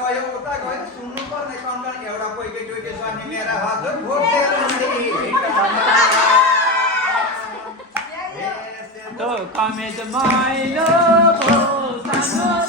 गयो उता गयो सुन्नु पर्ने कन्टन एउटा कोही दुईटे स्वामी मेरा हजुर भोटेर तो कमेज माइलो भो सानो